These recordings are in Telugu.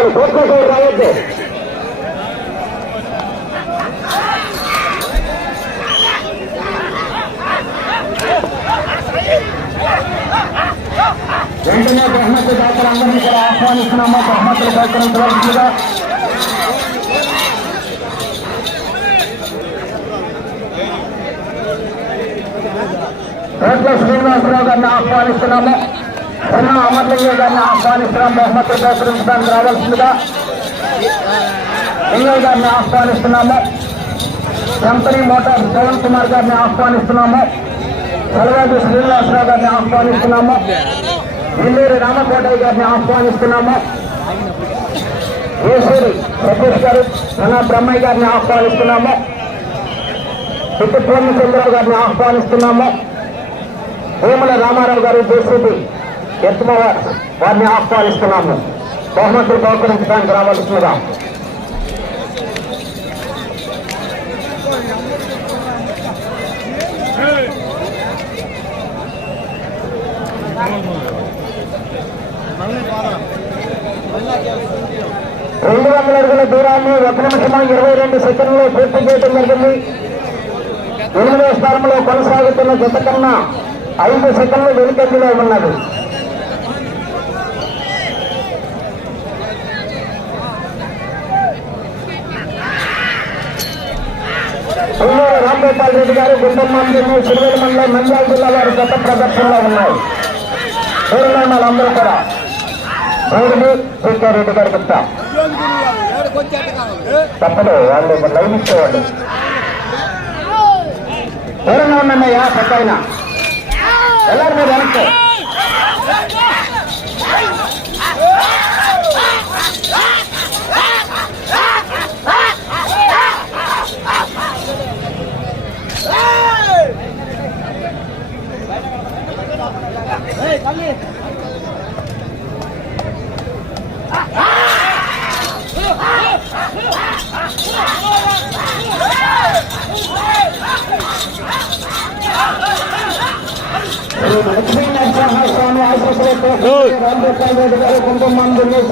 రావాలి కోట్ల సైడ్ రావద్దు వెంటనే బహుమతి దాతలందరినీ కూడా ఆహ్వానిస్తున్నాము బహుమతులు సేకరించవలసిందిగా కోట్ల శ్రీనివాసరావు గారిని ఆహ్వానిస్తున్నాము ఎన్నో అమర్లింగ గారిని ఆహ్వానిస్తున్నాం. బహుమతులు సేకరించడానికి రావాల్సిందిగా ఎన్నో గారిని ఆహ్వానిస్తున్నాము. కంపెనీ మోటార్ పవన్ కుమార్ గారిని ఆహ్వానిస్తున్నాము. సలవాది శ్రీనివాసరావు గారిని ఆహ్వానిస్తున్నాము. ఇల్లూరి రామకోటయ్య గారిని ఆహ్వానిస్తున్నాము. ఏసూరి సతీష్ గారు మన బ్రహ్మయ్య గారిని ఆహ్వానిస్తున్నాము. చిట్టు పూర్ణచంద్రరావు గారిని ఆహ్వానిస్తున్నాము. వేముల రామారావు గారు జేసీబీ ఎత్తుమవార్ వారిని ఆహ్వానిస్తున్నాము. బహుమతులు గౌరవించడానికి రావాల్సిందిగా. రెండు వందల అడుగుల దూరాన్ని ఒక నిమిషం ఇరవై రెండు సెకండ్లో పూర్తి చేయడం జరిగింది. ఎనిమిదో స్థానంలో కొనసాగుతున్న జత కన్నా ఐదు సెకండ్లు వెనుకంజలో ఉన్నది. పుల్లూరు రాంగోపాల్ రెడ్డి గారు గుండమ్మాంజీ సిరివేల మండలం నంద్యాల జిల్లా వారి గత ప్రదర్శనలో ఉన్నాయి పేరునామాలు అందరూ కూడా రోడ్డు రెడ్డి గారికి ఇస్తాం తప్పదు వాళ్ళు లైవ్ ఇచ్చేవాళ్ళు ఎవరన్నా ఉన్నాయా పెద్ద ఆయన ಎಲ್ಲಾರು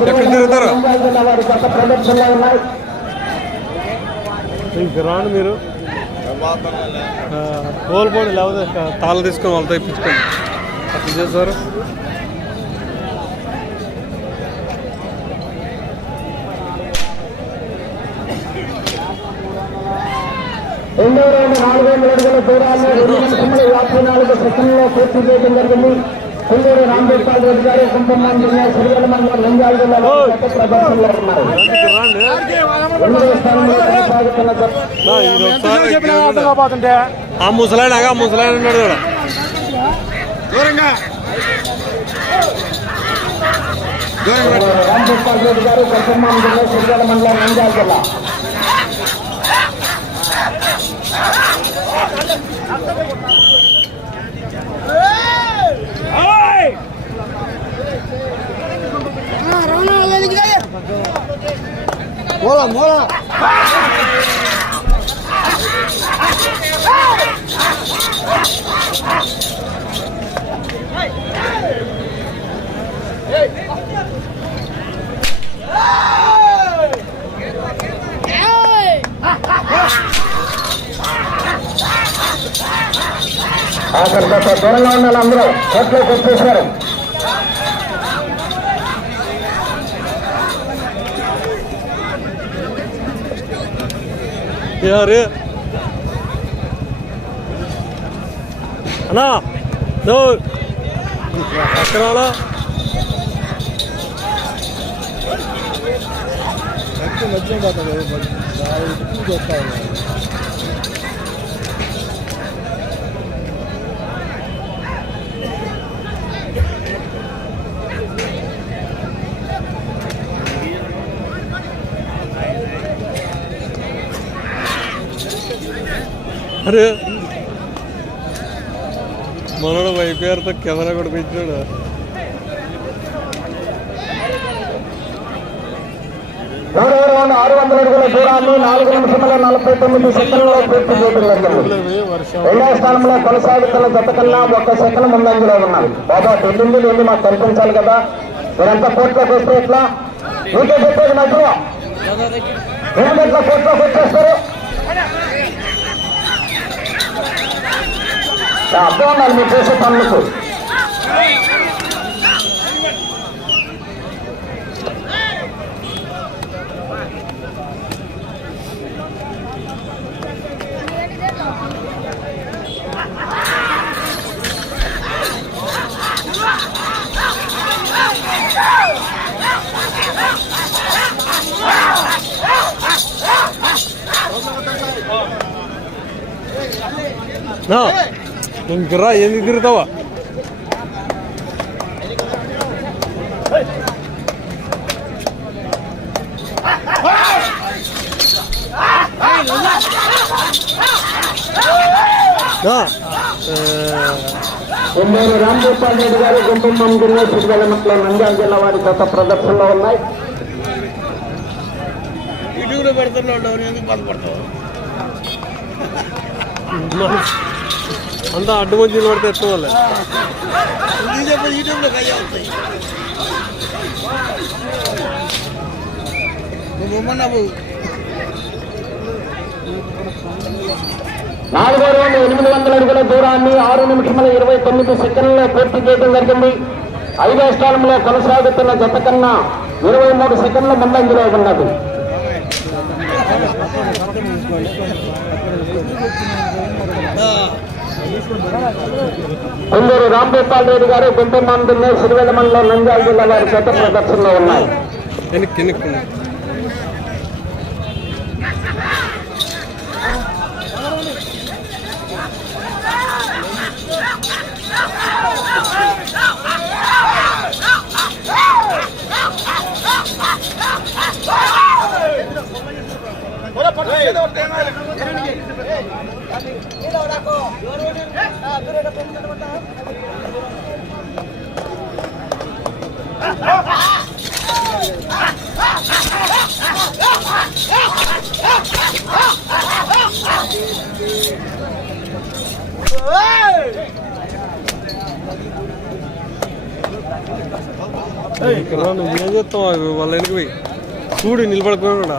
ఎక్కడ తిరుగుతారు? ఇంక మీరు కోల్పోడు కోల్పోండి లేకపోతే తాళ తీసుకొని వాళ్ళతో ఇప్పించుకోండి చేస్తారు రెండో రౌండ్ నాలుగు వందల అడుగుల దూరాన్ని రెండు నిమిషముల యాభై నాలుగు సెకండ్లో పూర్తి చేయడం జరిగింది. కుందూరు రాంగోపాల్ రెడ్డి గారు కుంభమాన్ జిల్లా సిరివెల మండలం నంద్యాల జిల్లాలో గత ప్రదర్శనలో ఉన్నారు. ఇక్కడ రాండి. ఎనిమిదో స్థానంలో కొనసాగుతున్న జత నా, ఇది ఒకసారి ఇక్కడ ఆ ముసలాయన ఆ ముసలాయన ఉన్నాడు కూడా రాంగోపాల్ రెడ్డి గారు కుంభమాన్ జిల్లా సిరివెల మండలం నంద్యాల జిల్లా ఆఖరి దశ దూరంగా ఉండాలి అందరూ కోట్లోకి వచ్చేసారు మొత్తం మధ్యలో పోతాను ఎక్కువ చేస్తా ఉన్నాను అరే మనోడు వైపు కెమెరా కూడా పెట్టినాడు మూడవ ఆరు వందల అడుగుల దూరాన్ని నాలుగు నిమిషముల నలభై తొమ్మిది సెకండ్లో పూర్తి చేయడం జరిగింది రెండవ స్థానంలో కొనసాగుతున్న జత కన్నా ఒక్క సెకండ్ ముందంజలో ఉన్నారు బాబా ఢిల్లీ వెళ్ళి మాకు కనిపించాలి కదా? మీరంతా కోర్టులోకి వస్తే ఎట్లా? ఊరికే చెప్పేది మధ్యలో రెండు గంటల కోట్లోకి వచ్చేస్తారు. అర్థం ఉండాలి మీరు చేసే పనులకు. నా నువ్వు గిరా ఎందుకు తిరుగుతావా నా, ఏ, కొండూరు రామగోపాల్ రెడ్డి గారు గుంటుమ్మం యూనివర్సిటీ వెళ్ళమట్ల నంద్యాల జిల్లా వారి కొత్త ప్రదర్శనలో ఉన్నాయి యూట్యూబ్లో పెడుతున్నాడు ఎందుకు బాధపడతావు మన- అంతా అడ్డు మంచి పడితే ఇది చెప్పి యూట్యూబ్లో కయ్య నాలుగో రౌండ్ ఎనిమిది వందల అడుగుల దూరాన్ని ఆరు నిమిషముల ఇరవై తొమ్మిది సెకండ్లలో పూర్తి చేయడం జరిగింది. ఐదో స్థానంలో కొనసాగుతున్న జత కన్నా ఇరవై మూడు సెకండ్ల ముందంజలో ఉన్నది. కొందరు రాంభూపాల్ రెడ్డి గారు గుంటమాందుల్ని సిరివెల్లమల్లో నంద్యాల జిల్లా వారి జత ప్రదర్శనలో ఉన్నాయి వెనక్కి వెనక్కి ఇక్కడ నువ్వు ఏం చేస్తావు అవి వాళ్ళ వెనక్కి పోయి చూడు నిలబడుకున్నాడా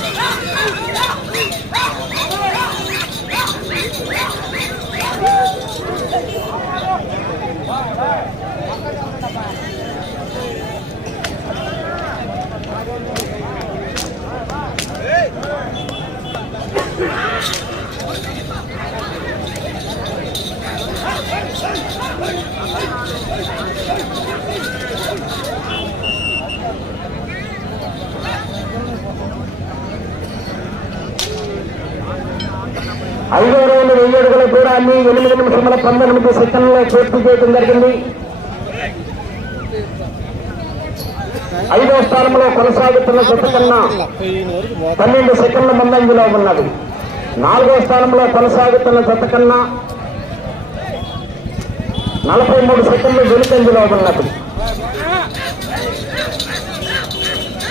ఐదో రౌండ్ వెయ్యి అడుగుల దూరాన్ని ఎనిమిది నిమిషముల పంతొమ్మిది సెకండ్లో పూర్తి చేయడం జరిగింది. ఐదో స్థానంలో కొనసాగుతున్న జత కన్నా పన్నెండు సెకండ్ల ముందంజలో ఉన్నది. నాలుగో స్థానంలో కొనసాగుతున్న జత కన్నా నలభై మూడు సెకండ్లు వెనుకంజలో ఉన్నది.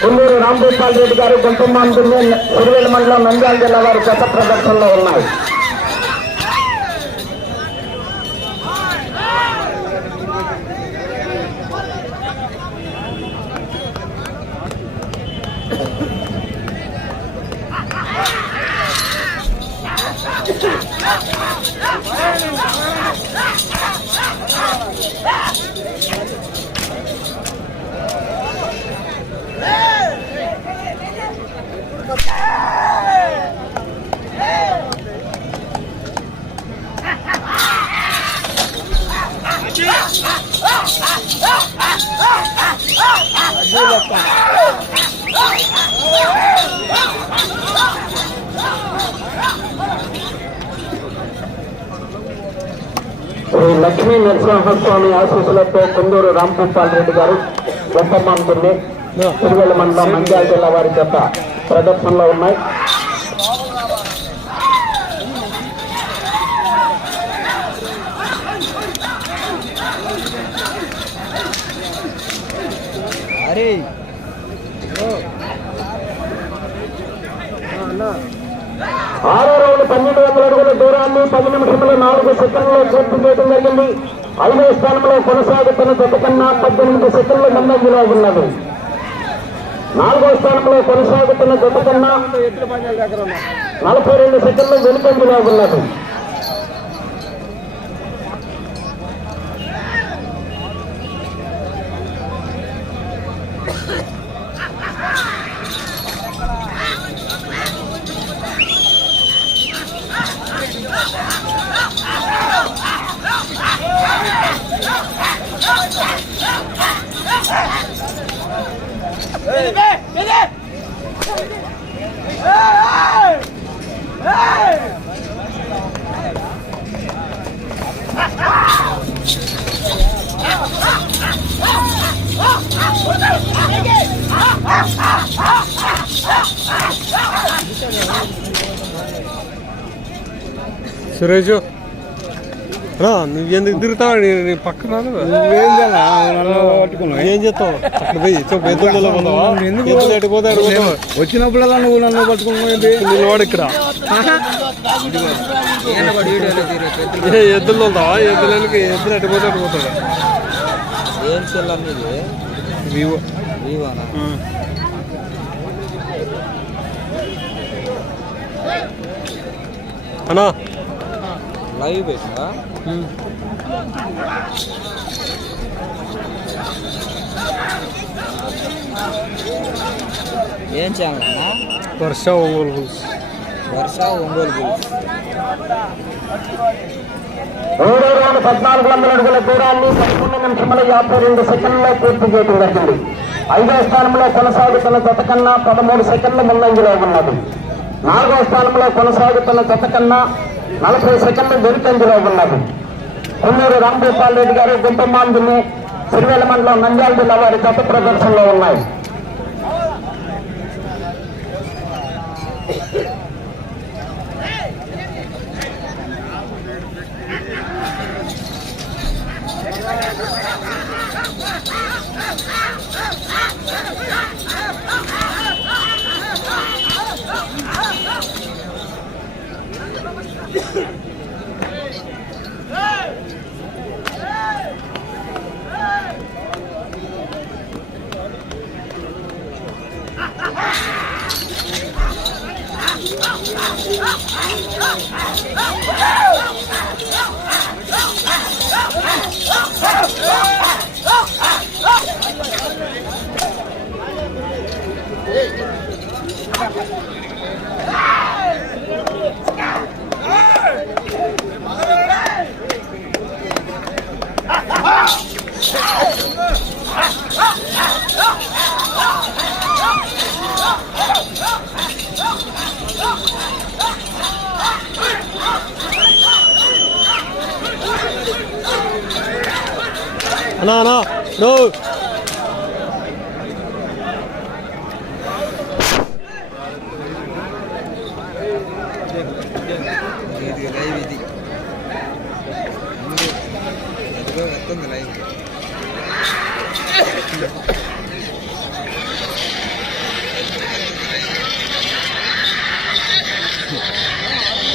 కొల్లూరు రాంభూపాల్ రెడ్డి గారు గుంటమాంతుల్ని సిరివేల మండలం నంద్యాల జిల్లా వారి గత ప్రదర్శనలో ఉన్నాయి. Ajuda, pai. శ్రీ లక్ష్మీ నరసింహస్వామి ఆశీస్సులతో కుందూరు రాంభూపాల్ రెడ్డి గారు గుంటమాంతుల్ని సిరివేల మండలం మంజాల జిల్లా వారి గత ప్రదర్శనలో ఉన్నాయి అరే ఆరో రౌండ్ పన్నెండు వందల అడుగుల దూరాన్ని పది నిమిషంలో నాలుగు సెకండ్లో పూర్తి చేయడం జరిగింది. ఐదో స్థానంలో కొనసాగుతున్న జత కన్నా పద్దెనిమిది సెకండ్లు ముందంజలో ఉన్నది. నాలుగో స్థానంలో కొనసాగుతున్న జత కన్నా నలభై రెండు సెకండ్లు వెనుకంజలో ఉన్నది. సురేష్ రా నువ్వు ఎందుకు తిరుగుతావు? నీ పక్కన నువ్వేం చేయాలా? ఏం చేస్తావు? అక్కడ పోయి వచ్చినప్పుడల్లా నువ్వు నన్ను పట్టుకున్నావు ఇక్కడ. ఎద్దులు వెళ్తావా ఎద్దులకి ఎద్దులు ఎటు పోతే అటు పోతాడు. ఏం సెల్ అనేది వివో. వివోనా? అన్నా. లైవ్ పెట్టిందా ఏం ఛానల్ అన్నా? వర్ష ఒంగోలు పులుసు వర్ష ఒంగోలు గురించి మూడో రౌండ్ పద్నాలుగు వందల అడుగుల దూరాన్ని పదకొండు నిమిషముల యాభై రెండు సెకండ్లో పూర్తి చేయడం జరిగింది. ఐదో స్థానంలో కొనసాగుతున్న జత కన్నా పదమూడు సెకండ్ల ముందంజలో ఉన్నది. నాలుగో స్థానంలో కొనసాగుతున్న జత కన్నా నలభై సెకండ్లు వెనుకంజలో ఉన్నది. కొన్నూరు గోపాల్ రెడ్డి గారు గుంటమాందిని సిరివేల మండలం నంద్యాల జిల్లా వారి గత ప్రదర్శనలో ఉన్నాయి. అన్నా అన్నా నో.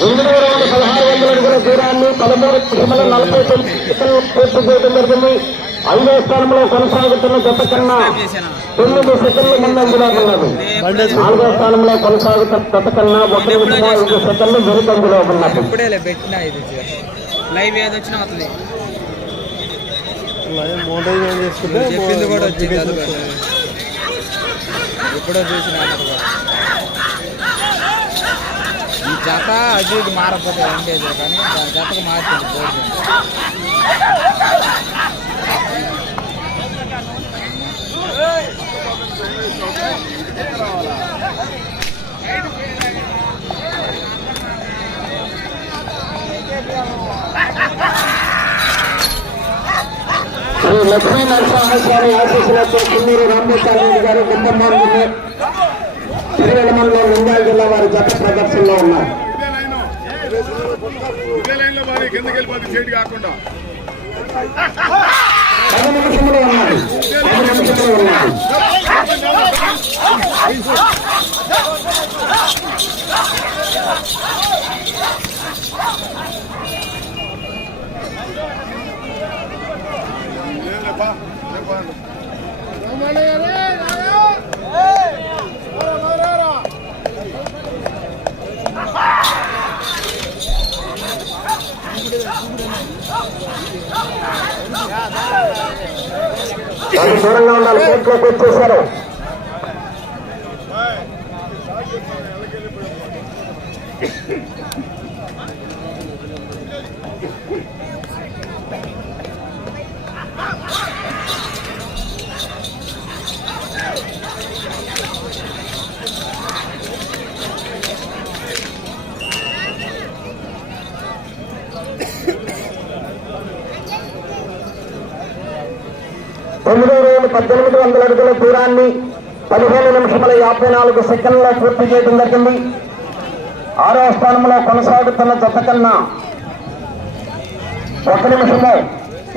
ఇది లైవ్ పదహారు వందల అడుగుల దూరాన్ని పదమూడు నలభై తొమ్మిది పూర్తి చేయడం జరిగింది. ఐదో స్థానంలో కొనసాగుతున్న జత కన్నా తొమ్మిది సెకండ్లు ముందంజలో ఉన్నది. నాలుగో స్థానంలో కొనసాగుతున్న జత కన్నా ఒక నిమిషం ఐదు సెకండ్లు వెనుకంజలో ఉన్నది. ఇప్పుడే పెట్టినా ఇది లైవ్ ఏది వచ్చినా అవుతుంది. మోడల్ చేసుకుంటే చెప్పింది కూడా వచ్చింది అది కూడా. ఎప్పుడో చూసిన అన్నది కూడా. ఈ జత అది ఇది మారకపోతే ఉండేది కానీ దాని జతకు మారుతుంది శ్రీ లక్ష్మీ నరసింహస్వామి ఆశీస్సులతో కిన్నూరు రామేశ్వర గారు కుటుంబానికి తిరువెల ముంబై జిల్లా వారి జత ప్రదర్శనలో ఉన్నారు. ఇదే లైన్లో మరి కిందకి వెళ్ళిపోతుంది కాకుండా పది నిమిషంలో ఉన్నది పది దూరంగా ఉండాలి. కోర్టులోకి వచ్చేసారు. తొమ్మిదో రోజు పద్దెనిమిది వందల అడుగుల దూరాన్ని పదిహేను నిమిషముల యాభై నాలుగు సెకండ్లో పూర్తి చేయడం జరిగింది. ఆరో స్థానంలో కొనసాగుతున్న జత కన్నా ఒక నిమిషంలో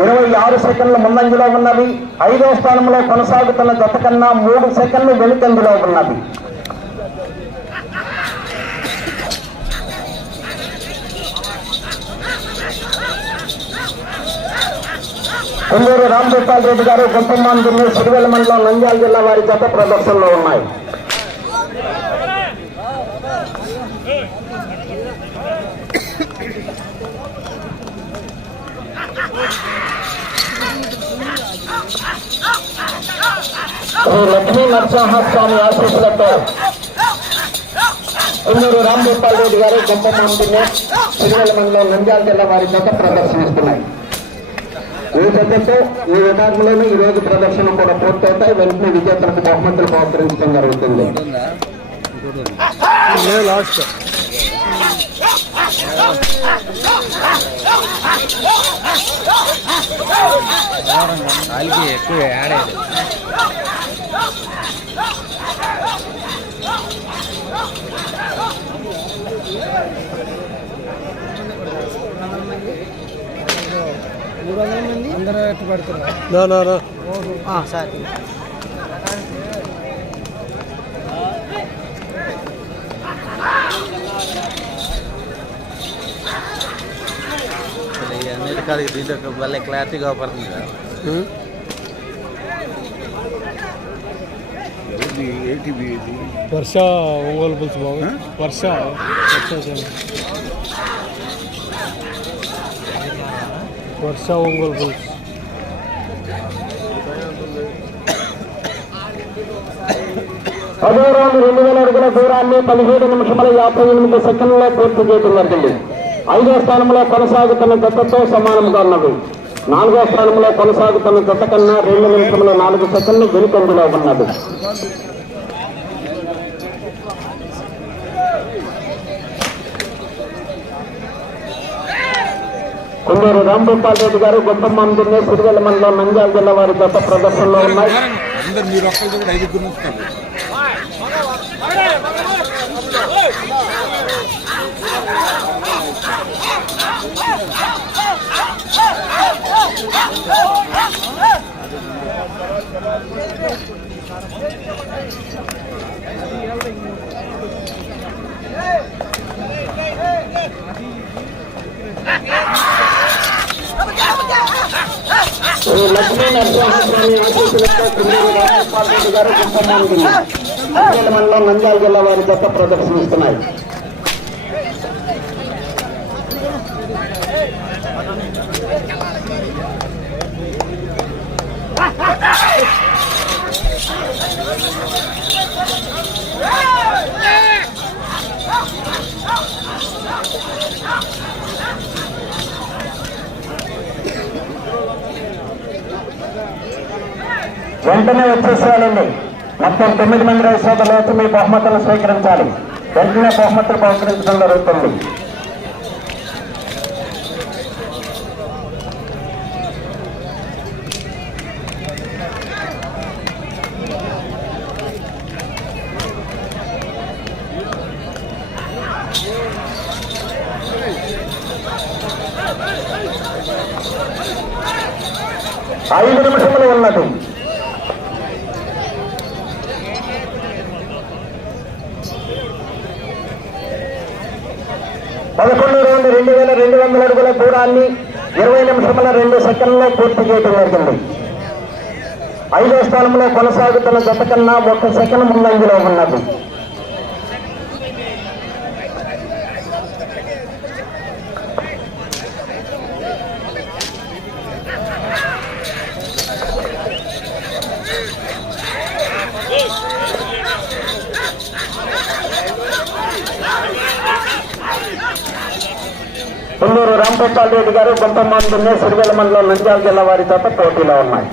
ఇరవై ఆరు సెకండ్ల ముందంజలో ఉన్నది. ఐదో స్థానంలో కొనసాగుతున్న జత కన్నా మూడు సెకండ్లు వెనుకందులో ఉన్నది. కొందూరు రామగోపాల్ రెడ్డి గారు గుంపమాన్ దున్ని సిరివెల్ల మండలం నంద్యాల జిల్లా వారి జత ప్రదర్శనలో ఉన్నాయి. శ్రీ లక్ష్మీ నరసింహస్వామి ఆశీస్సులతో కొందూరు రామగోపాల్ రెడ్డి గారు గుంపమాన్ దున్ని సిరివెల్ల మండలం నంద్యాల జిల్లా వారి జత ప్రదర్శనిస్తున్నాయి. ఈ జతతో ఈ విభాగంలోనే ఈ రోజు ప్రదర్శన కూడా పూర్తవుతాయి. వెంటనే విజేతలకు బహుమతులు బహుకరించడం జరుగుతుంది. ఎక్కువ ఇంకోటి అందరూ ఎట్టు పడుతున్నారు? సార్. అన్నిటికాడికి దీంట్లో భలే క్లారిటీగా అవపడుతుంది కదా? వర్ష ఒంగోలు పులుసు బాబు. వర్ష. వర్ష వర్ష ఒంగోలు బుల్స్ పదో రౌండ్ రెండు వేల అడుగుల దూరాన్ని పదిహేడు నిమిషముల యాభై ఎనిమిది సెకండ్లో పూర్తి చేయడం జరిగింది. ఐదో స్థానంలో కొనసాగుతున్న జతతో సమానంగా ఉన్నది. నాలుగో స్థానంలో కొనసాగుతున్న జత కన్నా రెండు నిమిషముల నాలుగు సెకండ్లు వెనుకందులో ఉన్నది. కొందరు రాంభూపాల్ రెడ్డి గారు గొప్పమ్మ దున్నే సిరివెల్ల మండలం నంద్యాల జిల్లా వారి జత ప్రదర్శనలో ఉన్నాయి అందరు లక్ష్మీ నరసింహస్వామి ఆశీస్సులతో గారు గుంపమాంగులు నంద్యాల మండలం నంద్యాల జిల్లా వారి జత ప్రదర్శనిస్తున్నాయి వెంటనే వచ్చేసేయాలండి. మొత్తం తొమ్మిది మంది రైతు సోదరులు వచ్చి మీ బహుమతులు స్వీకరించాలి. వెంటనే బహుమతులు బహుకరించడం జరుగుతుంది. దూరాన్ని ఇరవై నిమిషముల రెండు సెకండ్లో పూర్తి చేయడం జరిగింది. ఐదో స్థానంలో కొనసాగుతున్న గత కన్నా ఒక్క సెకండ్ ముందంజలో ఉన్నది. రాంప్రసాద్ రెడ్డి గారు గుంటమాన్ దున్నే సిరివెల మండలం నంద్యాల జిల్లా వారి చేత పోటీలో ఉన్నాయి.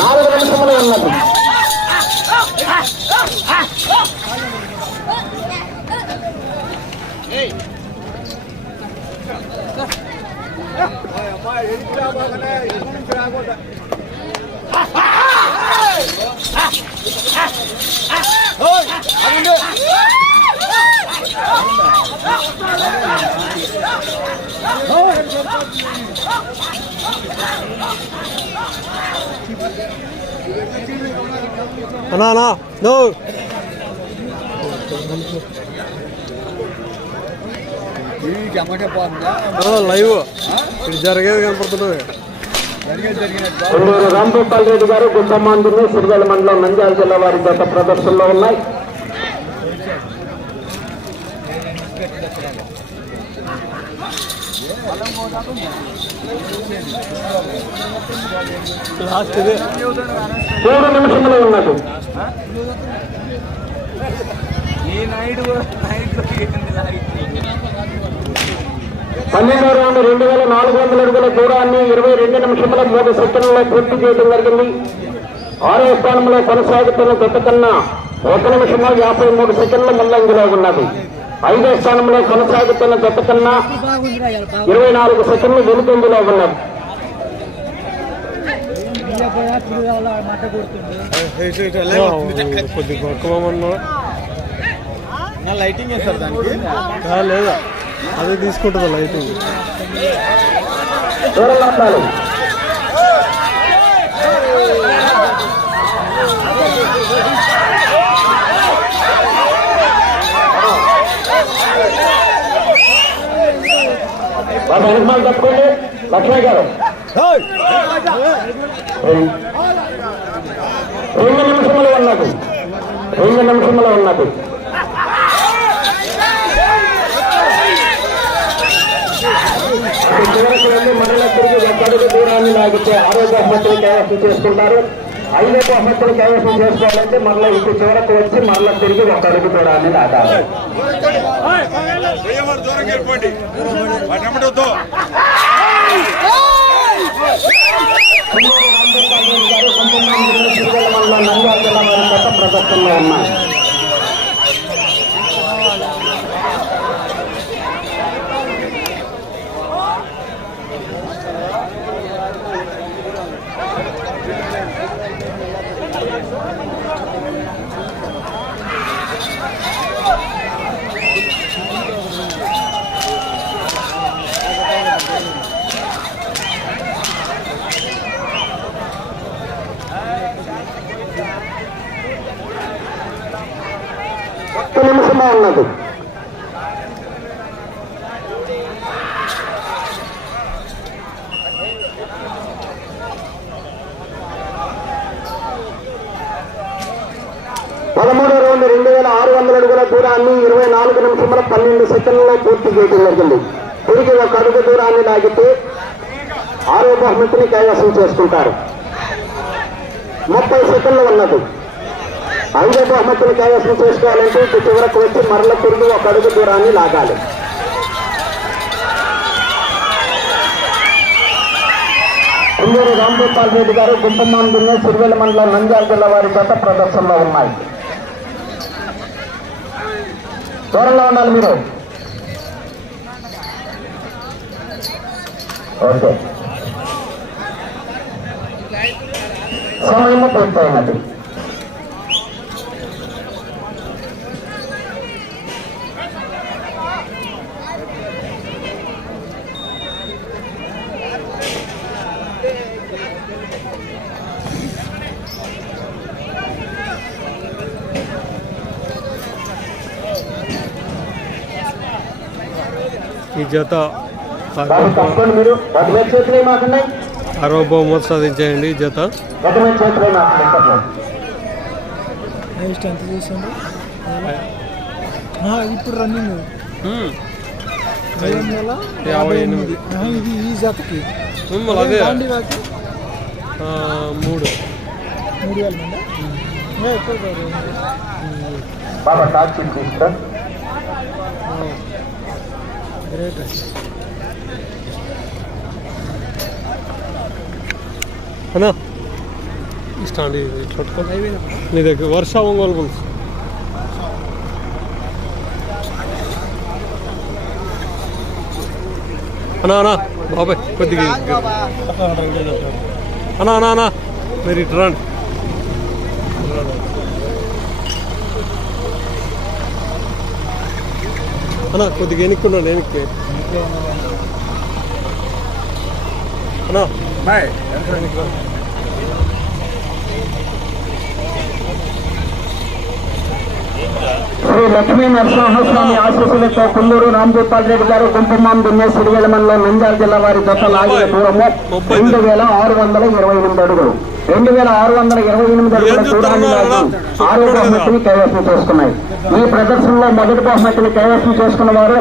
నాలుగు నిమిషములు ఉన్నది. అన్నా అన్నా నో వీడికి అమ్మటే పోతుందా లైవ్. ఇది జరిగేది తుమ్మూరు రాంప్రసాద్ రెడ్డి గారు గుంటమాన్ దున్నే సిరివెల మండలం నంద్యాల జిల్లా వారి చేత ప్రదర్శనలో ఉన్నాయి. మూడు ఉన్నది. నైట్ నైట్ పన్నెండో రౌండ్ రెండు వేల నాలుగు వందల అడుగుల దూరాన్ని ఇరవై రెండు నిమిషముల మూడు సెకండ్లలో పూర్తి చేయడం జరిగింది ఆరో స్థానంలో కొనసాగుతున్న గత కన్నా ఒక నిమిషము యాభై మూడు సెకండ్ల ముందంజలో ఉన్నది ఐదో స్థానంలో కొనసాగుతున్న గత కన్నా ఇరవై నాలుగు సెకండ్లు వెనుకంజలో ఉన్నది కొద్ది పక్కమన్నా లైటింగ్ వేస్తారు దానికి? లేదా. అదే తీసుకుంటుంది లైటింగ్? వెనకమాల తప్పుకోండి లక్ష్మయ్య గారు రెండు నిమిషములు ఉన్నది రెండు నిమిషములు ఉన్నది చివరికి వెళ్ళి మరల తిరిగి ఒక అడుగు దూరాన్ని లాగితే ఆరోగ్య బహుమతులు కైవసం చేసుకుంటారు ఐదో బహుమతులు కైవసం చేసుకోవాలంటే మరలా ఇటు చివరకు వచ్చి మరల తిరిగి ఒక అడుగు దూరాన్ని లాగాలి. గారు మండలం నంద్యాల జిల్లా వారి గత ప్రదర్శనలో ఉన్నారు ఒక్క నిమిషమే ఉన్నది పదమూడు రౌండ్ రెండు వేల ఆరు వందల అడుగుల దూరాన్ని ఇరవై నాలుగు నిమిషముల పన్నెండు సెకండ్లలో పూర్తి చేయడం జరిగింది. తిరిగి ఒక అడుగు దూరాన్ని లాగితే ఆరో బహుమతిని కైవసం చేసుకుంటారు. ముప్పై సెకండ్లు ఉన్నది. ఐదో బహుమతులు కైవసం చేసుకోవాలంటే ఇటు చివరకు వచ్చి మరల తిరిగి ఒక అడుగు దూరాన్ని లాగాలి. కుందూరు రామ్గోపాల్ రెడ్డి గారు గుంటమాన్ దున్నే సిరివెల్ల మండలం నంద్యాల జిల్లా వారి గత ప్రదర్శనలో ఉన్నాయి. దూరంలో ఉండాలి మీరు. ఓకే. సమయము పూర్తయినది. ఈ జత సార్వభౌమత సాధించాయండి ఈ జత. ఇప్పుడు రన్నింగ్. యాభై ఎనిమిది. ఇది ఈ జతకి. అదే. మూడు. మూడు వేల మంది? ఇంకా ఎక్కువ రేట్ అన్నా ఇష్టం అండి పట్టుకో నీ దగ్గర వర్ష ఒంగోలు పులుసు అన్నా అన్నా బాబాయ్ కొద్దిగా అన్నా అన్నా అన్నా మీరు ఇటు రండి. అన్నా కొద్దిగా ఎనుక్కున్నాడు వెనక్కి అన్నా. శ్రీ లక్ష్మీ నరసింహస్వామి ఆశీస్సులతో కుల్లూరు రామగోపాల్ రెడ్డి గారు గుంపమాం దున్నే సిరిగెలమల్లో నంద్యాల జిల్లా వారి జత లాగిన దూరము రెండు వేల ఆరు వందల ఇరవై ఎనిమిది అడుగులు. రెండు వేల ఆరు వందల ఇరవై ఎనిమిది అడుగుల ఆరో బహుమతిని కైవసం చేసుకున్నాయి. ఈ ప్రదర్శనలో మొదటి బహుమతిని కైవసం చేసుకున్న వారు